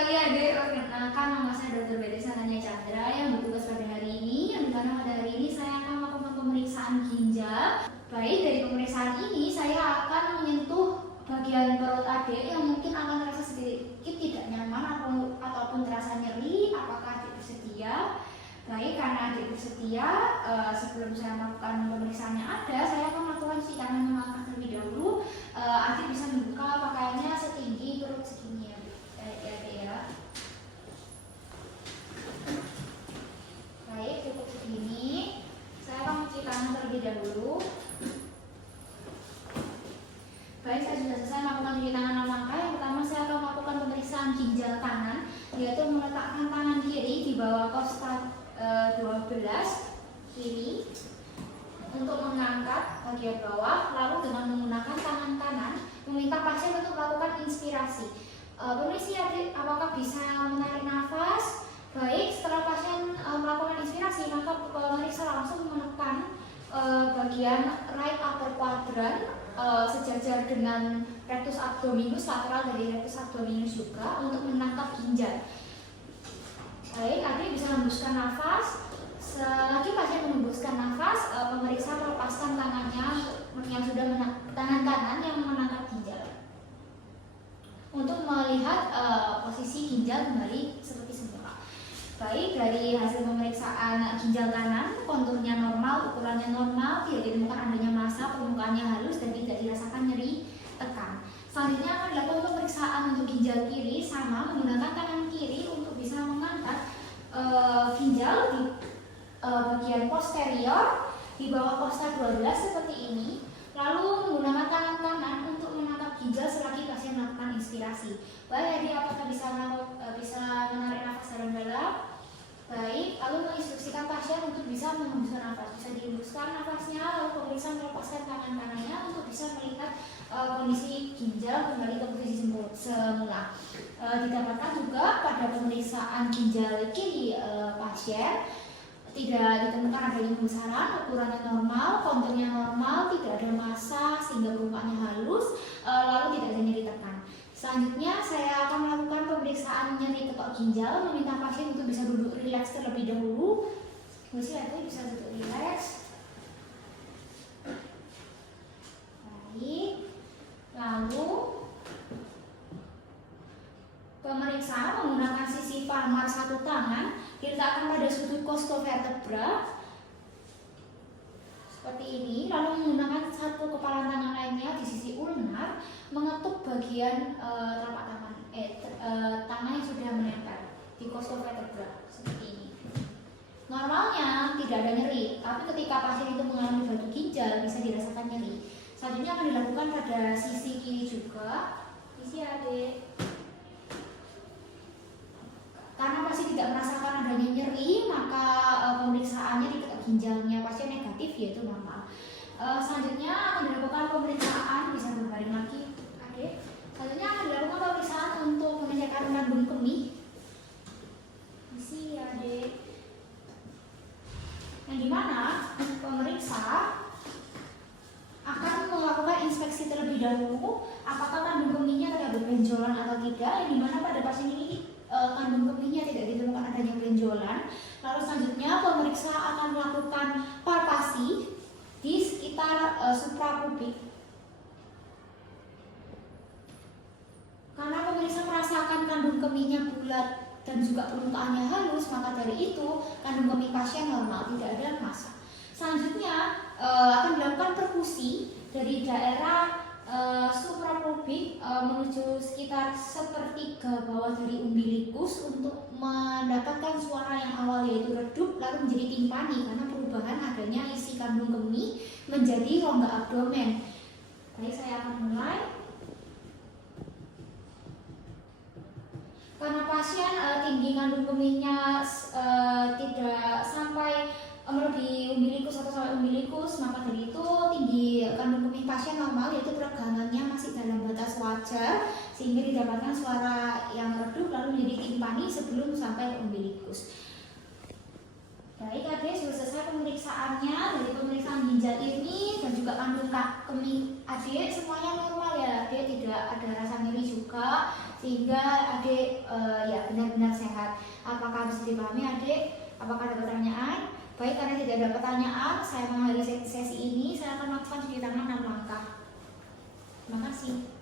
lagi adik, perkenalkan nama saya Dr. Bede Sananya Chandra yang bertugas pada hari ini. Yang dimana pada hari ini saya akan melakukan pemeriksaan ginjal. Baik, dari pemeriksaan ini saya akan menyentuh bagian perut adik yang mungkin akan terasa sedikit tidak nyaman ataupun terasa nyeri. Apakah adik bersedia? Baik, karena adik bersedia, sebelum saya melakukan pemeriksaannya saya akan melakukan cuci tangan memakai terlebih dahulu. Adik bisa membuka pakaiannya setinggi perut segini ya. Baik, cukup segini. Saya akan mencuci tangan terlebih dahulu. Baik, saya sudah selesai melakukan cuci tangan memakai. Yang pertama saya akan melakukan pemeriksaan ginjal kanan, yaitu meletakkan tangan kiri di bawah kosta 12 kiri untuk mengangkat bagian bawah, lalu dengan menggunakan tangan kanan meminta pasien untuk melakukan inspirasi. Permisi adik, apakah bisa menarik nafas? Baik, setelah pasien melakukan inspirasi, maka pemeriksa langsung menekan bagian right upper quadrant sejajar dengan rectus abdominus, lateral dari rectus abdominus juga untuk menangkap ginjal. Baik, adik bisa menghembuskan nafas. Selagi pasien menghembuskan nafas, pemeriksa melepaskan tangannya yang sudah tangan kanan yang menangkap ginjal untuk melihat posisi ginjal kembali seperti semula. Baik, dari hasil pemeriksaan ginjal kanan, konturnya normal, ukurannya normal, tidak ditemukan adanya massa, permukaannya halus dan tidak dirasakan nyeri tekan. Selanjutnya akan dilakukan pemeriksaan untuk ginjal kiri, sama menggunakan tangan kiri untuk bisa mengangkat ginjal di bagian posterior di bawah kosta 12 seperti ini, lalu menggunakan tangan kanan untuk menangkap ginjal selagi pasien melakukan inspirasi. Baik, jadi apakah bisa menarik nafas dalam-dalam? Baik, lalu menginstruksikan pasien untuk bisa menghembuskan nafas. Bisa dihembuskan nafasnya, lalu pemeriksa melepaskan tangan kanannya untuk bisa melihat kondisi ginjal kembali ke posisi semula. Didapatkan juga pada pemeriksaan ginjal kiri pasien tidak ditemukan adanya pembesaran, ukurannya normal, konturnya normal, tidak ada massa sehingga permukaannya halus, lalu tidak ada nyeri tekan. Selanjutnya saya akan melakukan pemeriksaan nyeri tekuk ginjal, meminta pasien untuk bisa duduk rileks terlebih dahulu. Bisa duduk rileks. Baik. Lalu pemeriksaan menggunakan sisi palmar satu tangan diletakkan pada sudut costovertebra seperti ini, lalu menggunakan satu kepalan tangan lainnya di sisi ulnar mengetuk bagian telapak tangan tangan yang sudah menempel di costovertebra seperti ini. Normalnya tidak ada nyeri, tapi ketika pasien itu mengalami batu ginjal bisa dirasakan nyeri. Selanjutnya akan dilakukan pada sisi kiri juga. Sisi adik. Karena pasien tidak merasakan adanya nyeri, maka pemeriksaannya di tekuk ginjalnya pasien negatif, yaitu normal. Selanjutnya akan dilakukan pemeriksaan, bisa berbaring lagi adik. Selanjutnya akan dilakukan pemeriksaan untuk pengecekan kandung kemih. Isi adik. Yang dimana pemeriksa akan melakukan inspeksi terlebih dahulu apakah kandung kemihnya tidak berbenjolan atau tidak. Yang dimana pada pasien ini kandung kemihnya tidak ditemukan adanya benjolan. Lalu selanjutnya pemeriksa akan melakukan palpasi di sekitar suprapubik. Karena pemeriksa merasakan kandung kemihnya bulat dan juga permukaannya halus, maka dari itu kandung kemih pasien normal, tidak ada massa. Selanjutnya akan dilakukan perkusi dari daerah suprapubik menuju sekitar sepertiga bawah dari umbilikus untuk mendapatkan suara yang awal yaitu redup lalu menjadi timpani karena perubahan adanya isi kandung kemih menjadi rongga abdomen. Baik, saya akan mulai. Karena pasien tinggi kandung kemihnya tidak sampai melebihi umbilikus atau sampai umbilikus, maka dari itu tinggi kandung kemih pasien normal, yaitu peregangannya masih dalam batas wajar sehingga didapatkan suara yang redup lalu menjadi timpani sebelum sampai umbilikus. Baik adik, sudah selesai pemeriksaannya. Dari pemeriksaan ginjal ini dan juga kandung kemih adik semuanya normal ya adik, tidak ada rasa nyeri juga. sehingga adik ya benar-benar sehat. Apakah bisa dipahami adik? Apakah ada pertanyaan? Baik, karena tidak ada pertanyaan, saya mengakhiri sesi ini. Saya akan melakukan cuci tangan 6 langkah. Terima kasih.